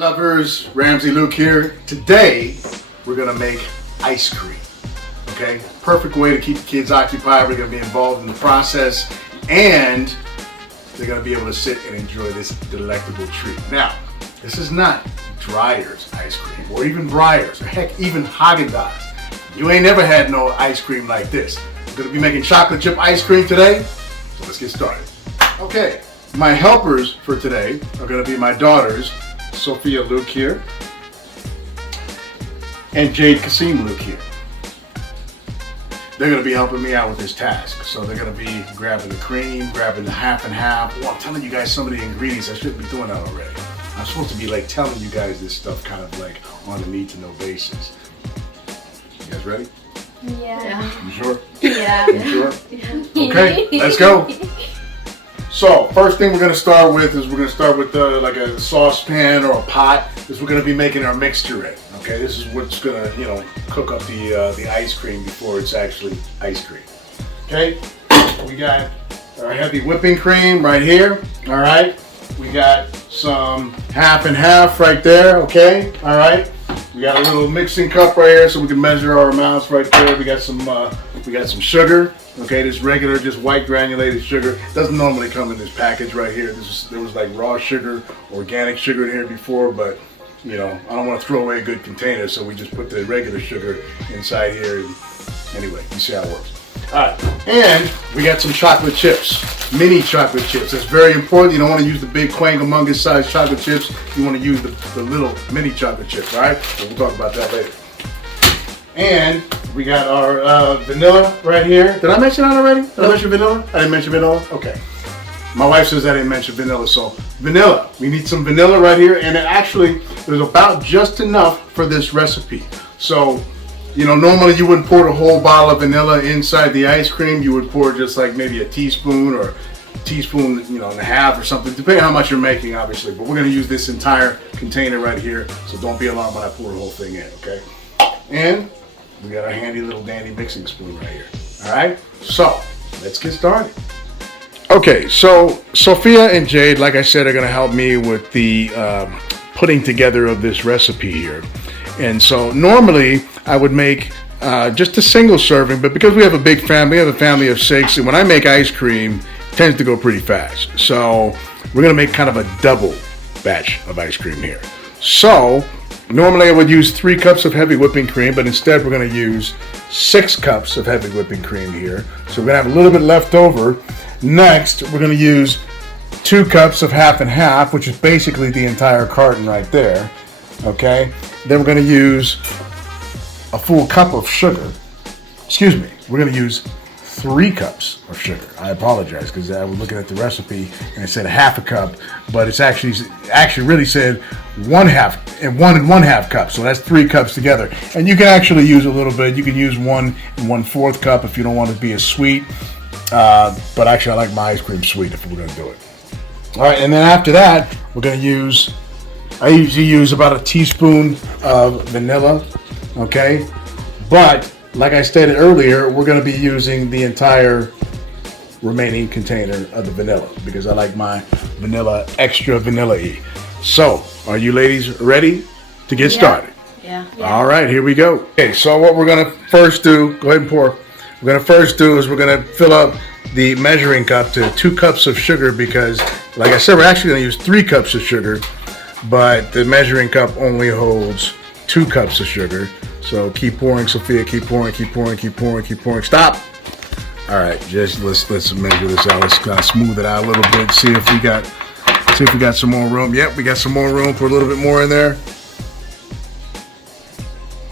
FitLovers, Ramsey Luke here. Today, we're gonna make ice cream, okay? Perfect way to keep the kids occupied. We're gonna be involved in the process, and they're gonna be able to sit and enjoy this delectable treat. Now, this is not Dreyer's ice cream, or even Breyer's, or heck, even Haagen-Dazs. You ain't never had no ice cream like this. We're gonna be making chocolate chip ice cream today, so let's get started. Okay, my helpers for today are gonna be my daughters, Sophia Luke here, and Jade Kasim Luke here. They're gonna be helping me out with this task. So they're gonna be grabbing the cream, grabbing the half and half. Oh, I'm telling you guys some of the ingredients. I shouldn't be doing that already. I'm supposed to be like telling you guys this stuff kind of like on a need to know basis. You guys ready? Yeah. You sure? Yeah. You sure? Okay, let's go. So first thing we're gonna start with is like a saucepan or a pot. We're gonna be making our mixture in. Okay, this is what's gonna cook up the ice cream before it's actually ice cream. Okay, we got our heavy whipping cream right here. All right, we got some half and half right there. Okay, all right. We got a little mixing cup right here so we can measure our amounts right there. We got some sugar. Okay, this regular, just white granulated sugar. Doesn't normally come in this package right here. There was like raw sugar, organic sugar in here before, but I don't want to throw away a good container, so we just put the regular sugar inside here. And anyway, you see how it works. All right, and we got some chocolate chips, mini chocolate chips. That's very important. You don't want to use the big Quangamungus size chocolate chips. You want to use the little mini chocolate chips, all right? So we'll talk about that later. And we got our vanilla right here. Did I mention that already? Did I mention vanilla? I didn't mention vanilla? Okay. My wife says I didn't mention vanilla, so vanilla. We need some vanilla right here, and it actually, there's about just enough for this recipe. So, normally you wouldn't pour the whole bottle of vanilla inside the ice cream. You would pour just like maybe a teaspoon or a teaspoon, and a half or something, depending on how much you're making, obviously. But we're gonna use this entire container right here, so don't be alarmed when I pour the whole thing in, okay? And we got our handy little dandy mixing spoon right here. All right, so let's get started. Okay, so Sophia and Jade, like I said, are gonna help me with the putting together of this recipe here. And so normally I would make just a single serving, but because we have a big family, we have a family of 6, and when I make ice cream, it tends to go pretty fast. So we're gonna make kind of a double batch of ice cream here. So normally I would use 3 cups of heavy whipping cream, but instead we're gonna use 6 cups of heavy whipping cream here. So we're gonna have a little bit left over. Next, we're gonna use 2 cups of half and half, which is basically the entire carton right there. Okay, then we're going to use a full cup of sugar. Excuse me, we're going to use 3 cups of sugar. I apologize because I was looking at the recipe and it said half a cup, but it's actually really said 1/2 and 1 1/2 cup. So that's 3 cups together. And you can actually use a little bit. You can use 1 1/4 cup if you don't want it to be as sweet. But actually, I like my ice cream sweet if we're going to do it. All right, and then after that, we're going to use. I usually use about a teaspoon of vanilla, okay? But, like I stated earlier, we're gonna be using the entire remaining container of the vanilla because I like my vanilla extra vanilla-y. So, are you ladies ready to get started? Yeah. All right, here we go. Okay, so what we're gonna first do, go ahead and pour. We're gonna first do is we're gonna fill up the measuring cup to 2 cups of sugar because, like I said, we're actually gonna use 3 cups of sugar. But the measuring cup only holds 2 cups of sugar. So keep pouring, Sophia, keep pouring, keep pouring, keep pouring, keep pouring. Stop. All right, just let's measure this out. Let's kind of smooth it out a little bit. See if we got some more room. Yep, we got some more room. Put a little bit more in there.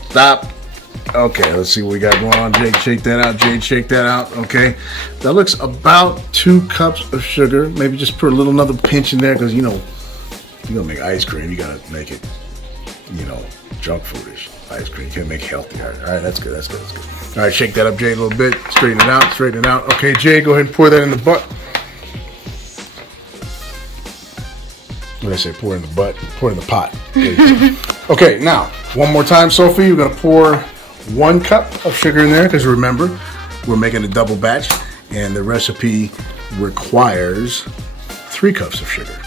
Stop. Okay, let's see what we got going on. Jade, shake that out. Jade, shake that out. Okay, that looks about 2 cups of sugar. Maybe just put another pinch in there because you're gonna make ice cream, you gotta make it, junk foodish ice cream. You can't make healthy. All right, that's good, that's good, that's good. All right, shake that up, Jade, a little bit. Straighten it out, straighten it out. Okay, Jade, go ahead and pour that in the butt. What did I say? Pour in the butt? Pour in the pot. Okay, now, one more time, Sophie. You're gonna pour 1 cup of sugar in there because remember, we're making a double batch and the recipe requires 3 cups of sugar.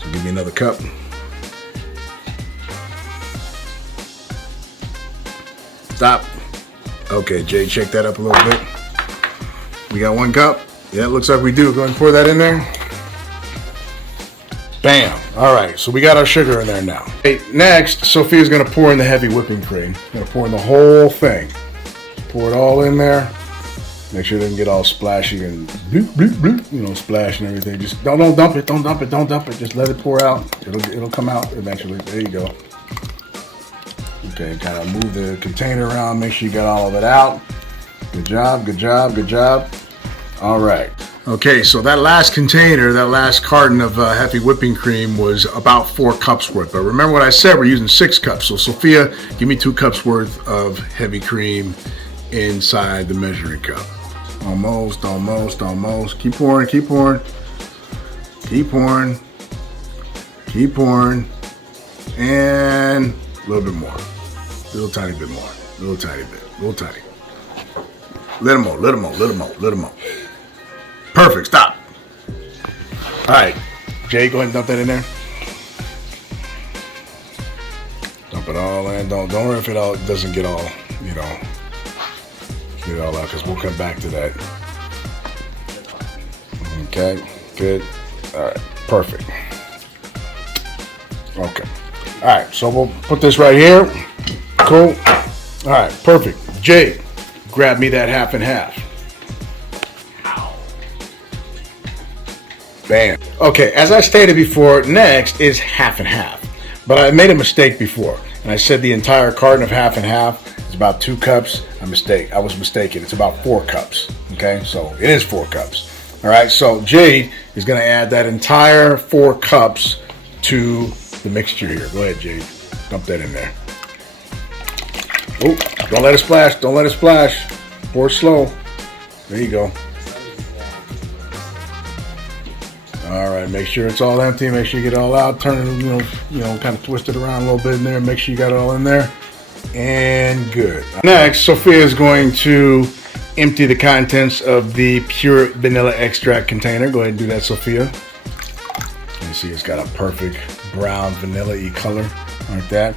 So give me another cup. Stop. Okay, Jay, shake that up a little bit. We got 1 cup. Yeah, it looks like we do. Go ahead and pour that in there. Bam. All right, so we got our sugar in there now. Okay, next, Sophia's gonna pour in the heavy whipping cream. Gonna pour in the whole thing. Pour it all in there. Make sure it doesn't get all splashy and bloop, bloop, bloop, you know, splash and everything. Just don't dump it, don't dump it, don't dump it. Just let it pour out. It'll come out eventually. There you go. Okay, kind of move the container around. Make sure you got all of it out. Good job, good job, good job. All right. Okay, so that last container, that last carton of heavy whipping cream was about 4 cups worth. But remember what I said, we're using 6 cups. So Sophia, give me 2 cups worth of heavy cream inside the measuring cup. Almost, almost, almost. Keep pouring, keep pouring. Keep pouring. Keep pouring. And a little bit more. Little tiny bit more. Little tiny bit. Little tiny. Little more, little more, little more, little more. Perfect, stop. All right, Jay, go ahead and dump that in there. Dump it all in. Don't worry if it all doesn't get all, you know, get it all out, because we'll come back to that. Okay, good. All right, perfect. Okay. All right, so we'll put this right here. Cool. All right, perfect. Jay, grab me that half and half. Bam. Okay, as I stated before, next is half and half. But I made a mistake before, and I said the entire carton of half and half is about 2 cups. I was mistaken. It's about 4 cups. Okay, so it is 4 cups. All right, so Jade is going to add that entire 4 cups to the mixture here. Go ahead, Jade. Dump that in there. Oh, don't let it splash. Don't let it splash. Pour it slow. There you go. All right, make sure it's all empty. Make sure you get it all out. Turn it, you know, kind of twist it around a little bit in there. Make sure you got it all in there. And good. Next, Sophia is going to empty the contents of the pure vanilla extract container. Go ahead and do that, Sophia. You see it's got a perfect brown vanilla-y color like that.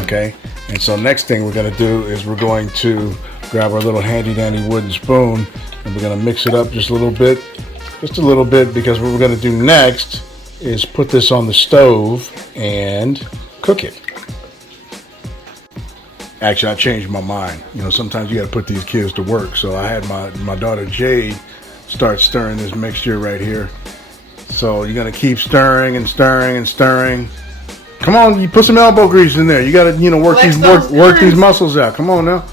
Okay, and so next thing we're going to do is we're going to grab our little handy-dandy wooden spoon, and we're going to mix it up just a little bit. Just a little bit, because what we're going to do next is put this on the stove and cook it. Actually, I changed my mind. You know, sometimes you got to put these kids to work. So I had my daughter Jade start stirring this mixture right here. So you're going to keep stirring and stirring and stirring. Come on, you put some elbow grease in there. You got to, you know, work these muscles out. Come on now.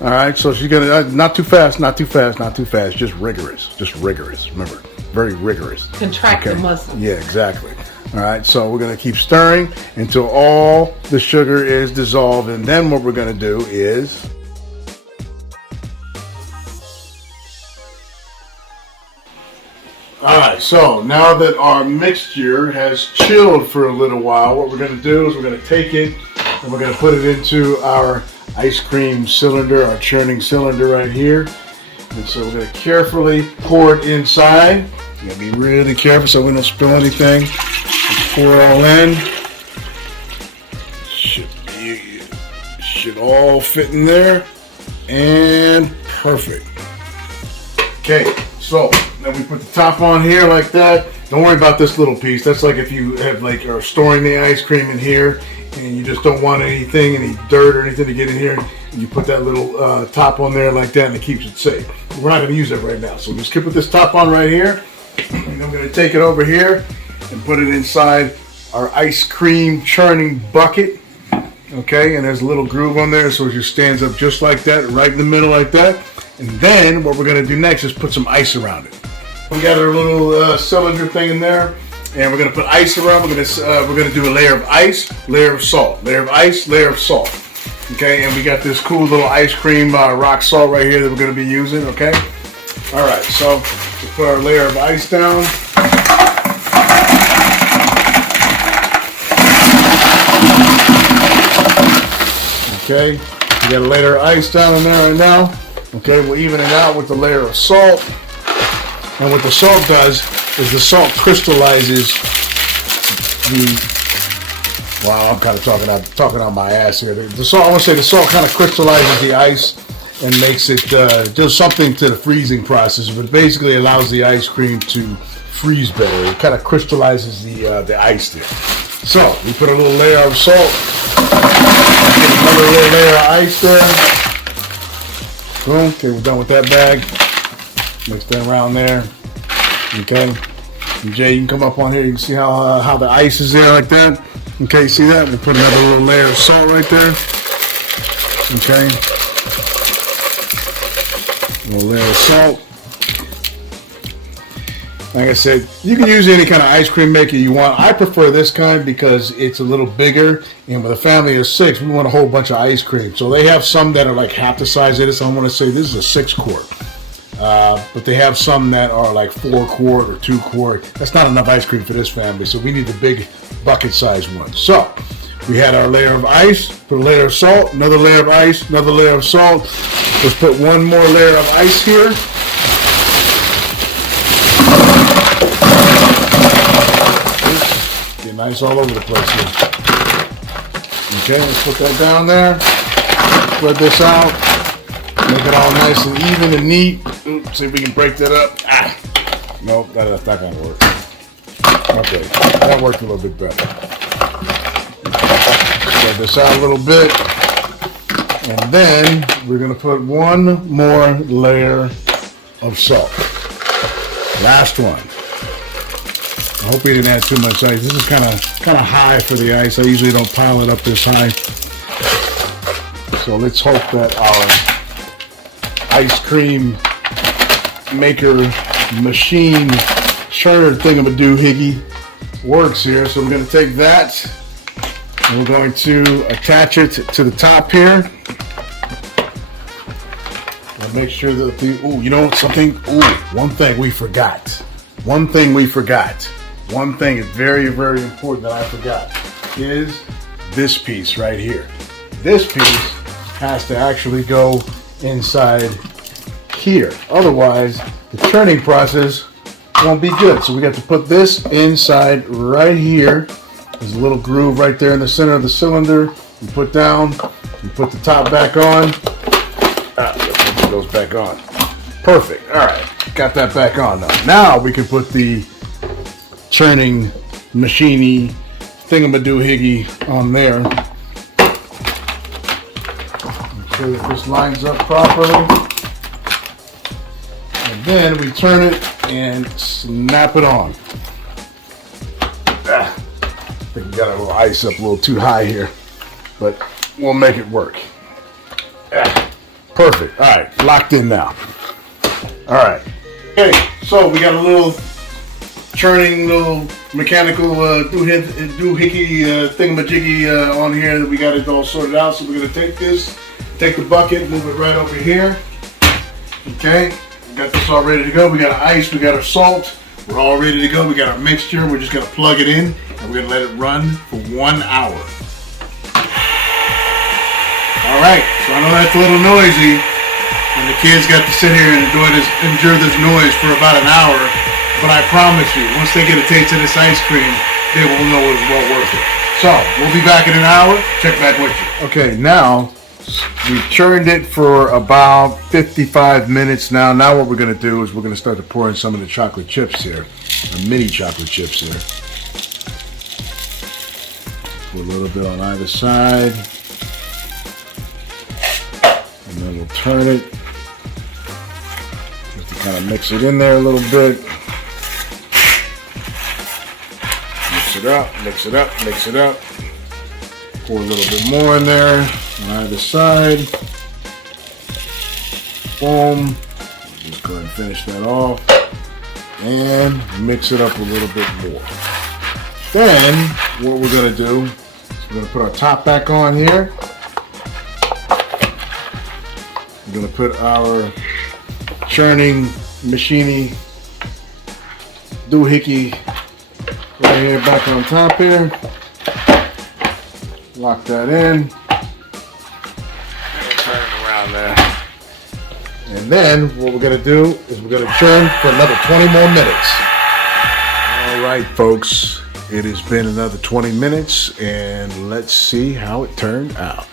All right, so she's gonna not too fast, not too fast, not too fast. Just rigorous, just rigorous. Remember, very rigorous. Contract the muscle. Yeah, exactly. All right, so we're gonna keep stirring until all the sugar is dissolved, and then what we're gonna do is all right. So now that our mixture has chilled for a little while, what we're gonna do is we're gonna take it and we're gonna put it into our ice cream cylinder, our churning cylinder right here. And so we're going to carefully pour it inside. You got to be really careful so we don't spill anything. Just pour it all in. Should all fit in there. And perfect. Okay, so then we put the top on here like that. Don't worry about this little piece. That's like if you have are storing the ice cream in here and you just don't want any dirt or anything to get in here, and you put that little top on there like that, and it keeps it safe. We're not going to use that right now, so just keep this top on right here, and I'm going to take it over here and put it inside our ice cream churning bucket. Okay, and there's a little groove on there, so it just stands up just like that, right in the middle like that. And then what we're going to do next is put some ice around it. We got our little cylinder thing in there. And we're gonna put ice around. We're gonna do a layer of ice, layer of salt, layer of ice, layer of salt. Okay, and we got this cool little ice cream rock salt right here that we're gonna be using. Okay. All right. So we put our layer of ice down. Okay. We got a layer of ice down in there right now. Okay. We'll even it out with the layer of salt. And what the salt does is the salt crystallizes Wow, I'm kind of talking on my ass here. The salt, I want to say the salt kind of crystallizes the ice and makes it does something to the freezing process, but basically allows the ice cream to freeze better. It kind of crystallizes the ice there. So we put a little layer of salt, another little layer of ice there. Boom. Okay, we're done with that bag. Mix that around there. Okay. And Jay, you can come up on here. You can see how the ice is there like that. Okay, see that? We put another little layer of salt right there. Okay. A little layer of salt. Like I said, you can use any kind of ice cream maker you want. I prefer this kind because it's a little bigger, and with a family of 6, we want a whole bunch of ice cream. So they have some that are like half the size of this. I want to say this is a 6-quart. But they have some that are like 4-quart or 2-quart. That's not enough ice cream for this family, so we need the big bucket size one. So we had our layer of ice, put a layer of salt, another layer of ice, another layer of salt. Let's put one more layer of ice here. Get nice all over the place here. Okay, let's put that down there. Spread this out. Make it all nice and even and neat. Oops, see if we can break that up. Nope, that's not going to work. Okay, that worked a little bit better. Spread this out a little bit. And then we're going to put one more layer of salt. Last one. I hope we didn't add too much ice. This is kind of high for the ice. I usually don't pile it up this high. So let's hope that our ice cream maker machine churner thingamadoohickey works here. So we're going to take that and we're going to attach it to the top here. And make sure that you know something? One thing we forgot. One thing is very, very important that I forgot is this piece right here. This piece has to actually go inside here. Otherwise, the churning process won't be good. So we got to put this inside right here. There's a little groove right there in the center of the cylinder. You put down, you put the top back on. It goes back on. Perfect. All right, got that back on now. Now we can put the churning machiney thingamadoohickey on there. Make sure that this lines up properly. And then we turn it and snap it on. I think we got a little ice up a little too high here, but we'll make it work. Perfect. All right, locked in now. All right. Okay, so we got a little churning, little mechanical doohickey thingamajiggy on here that we got it all sorted out. So we're gonna take the bucket, move it right over here. Okay, we got this all ready to go. We got our ice, we got our salt. We're all ready to go. We got our mixture. We're just gonna plug it in and we're gonna let it run for 1 hour. All right, so I know that's a little noisy, and the kids got to sit here and endure this noise for about an hour. But I promise you, once they get a taste of this ice cream, they will know it's well worth it. So we'll be back in an hour. Check back with you. Okay, now we've churned it for about 55 minutes now. Now what we're going to do is we're going to start to pour in some of the chocolate chips here, the mini chocolate chips here. Put a little bit on either side. And then we'll turn it. Just to kind of mix it in there a little bit. Mix it up, mix it up, mix it up. Pour a little bit more in there on either side. Boom. Just go ahead and finish that off. And mix it up a little bit more. Then, what we're going to do is we're going to put our top back on here. We're going to put our churning, machiney, doohickey right here back on top here. Lock that in. And turn it around there. And then what we're going to do is we're going to churn for another 20 more minutes. All right, folks. It has been another 20 minutes, and let's see how it turned out.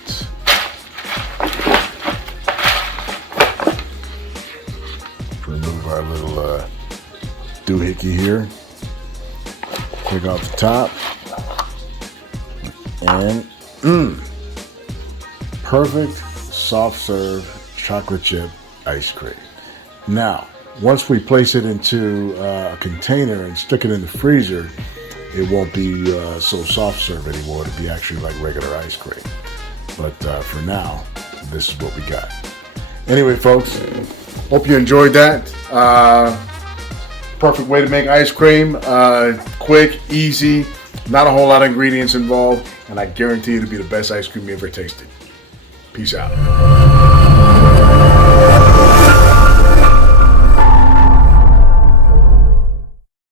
Remove our little doohickey here. Take off the top. And perfect soft serve chocolate chip ice cream. Now, once we place it into a container and stick it in the freezer, it won't be so soft serve anymore. It'll be actually like regular ice cream. But for now, this is what we got. Anyway, folks, hope you enjoyed that. Perfect way to make ice cream. Quick, easy, not a whole lot of ingredients involved, and I guarantee it'll be the best ice cream you ever tasted. Peace out.